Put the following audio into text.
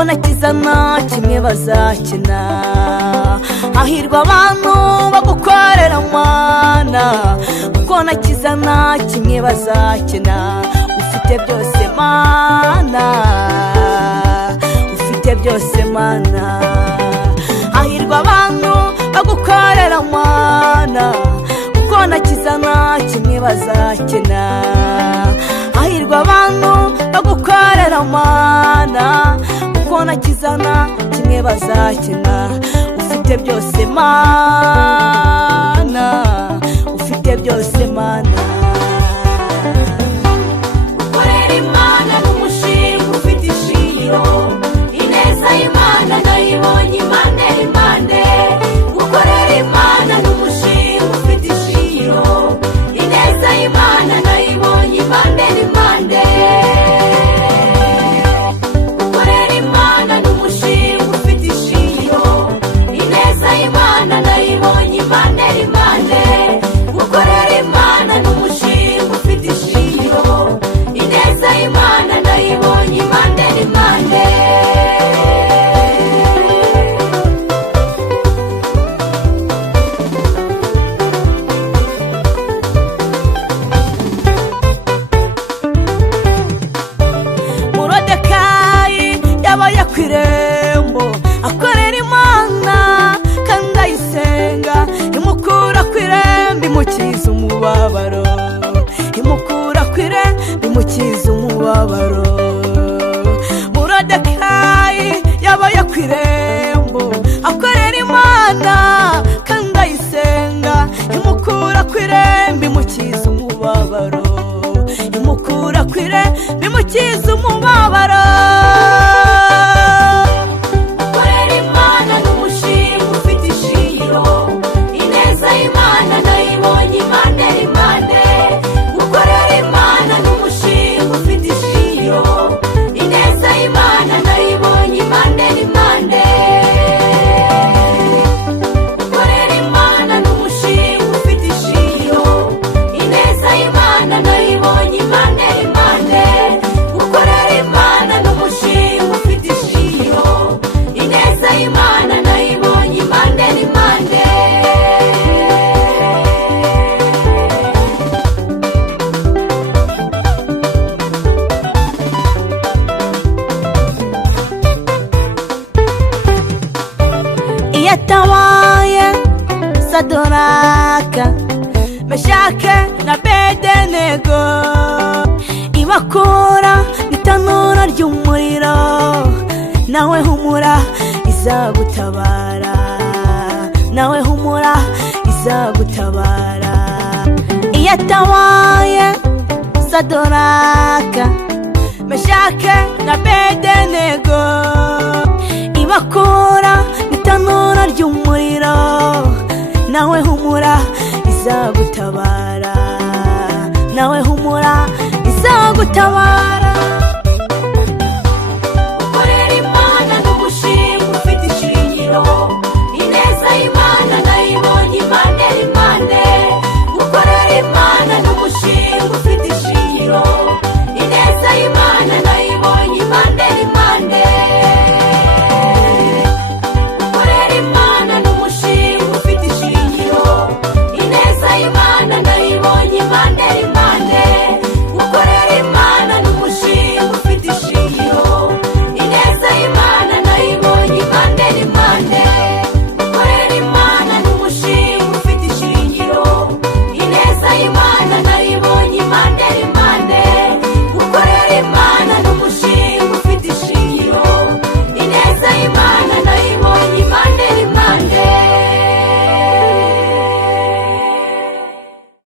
kuko nakiza nta kimwe bazakina. Hahirwa abantu bagukorera Mana, kuko nakiza nta kimwe bazakina. Ufite byose Mana, ufite byose Mana. Hahirwa abantu bagukorera Mana, kuko nakiza nta kimwe bazakina. Hahirwa abantu bagukorera Mana, kuko nakiza nta kimwe bazakina. Ufite byose Mana, ufite byose Mana. Gukorera Imana n'umushinga ufite ishingiro, ineza y'Imana nayibonye impande n'impande. Gukorera Imana n'umushinga ufite ishingiro, ineza y'Imana nayibonye impande n'impande. Gukorera Imana n'umushinga ufite ishingiro, ineza y'Imana nayibonye impande n'impande. Gukorera Imana n'umushinga ufite ishingiro, ineza y'Imana nayibonye impande n'impande. Moridekayi yabaye ku irembo akorera Imana kandi ayisenga, imukura ku irembo imukiza umubabaro, imukura ku irembo imukiza umubabaro. Moridekayi yabaye ku irembo akorera Imana kandi ayisenga, imukura ku irembo imukiza umubabaro, imukura ku irembo imukiza umubabaro. Gukorera Imana n'umushinga ufite ishingiro, ineza y'Imana nayibonye impande n'impande. Gukorera Imana n'umushinga ufite ishingiro, ineza y'Imana nayibonye impande n'impande. Gukorera Imana n'umushinga ufite ishingiro, ineza y'Imana nayibonye impande n'impande. Gukorera Imana n'umushinga ufite ishingiro, ineza y'Imana nayibonye impande n'impande. Iyo atabaye Sadoraka, Meshake na Abedenego, ibakura itanura ry'umuriro, nawe humura izagutabara, nawe humura izagutabara. Iyo atabaye Sadoraka, Meshake na Abedenego,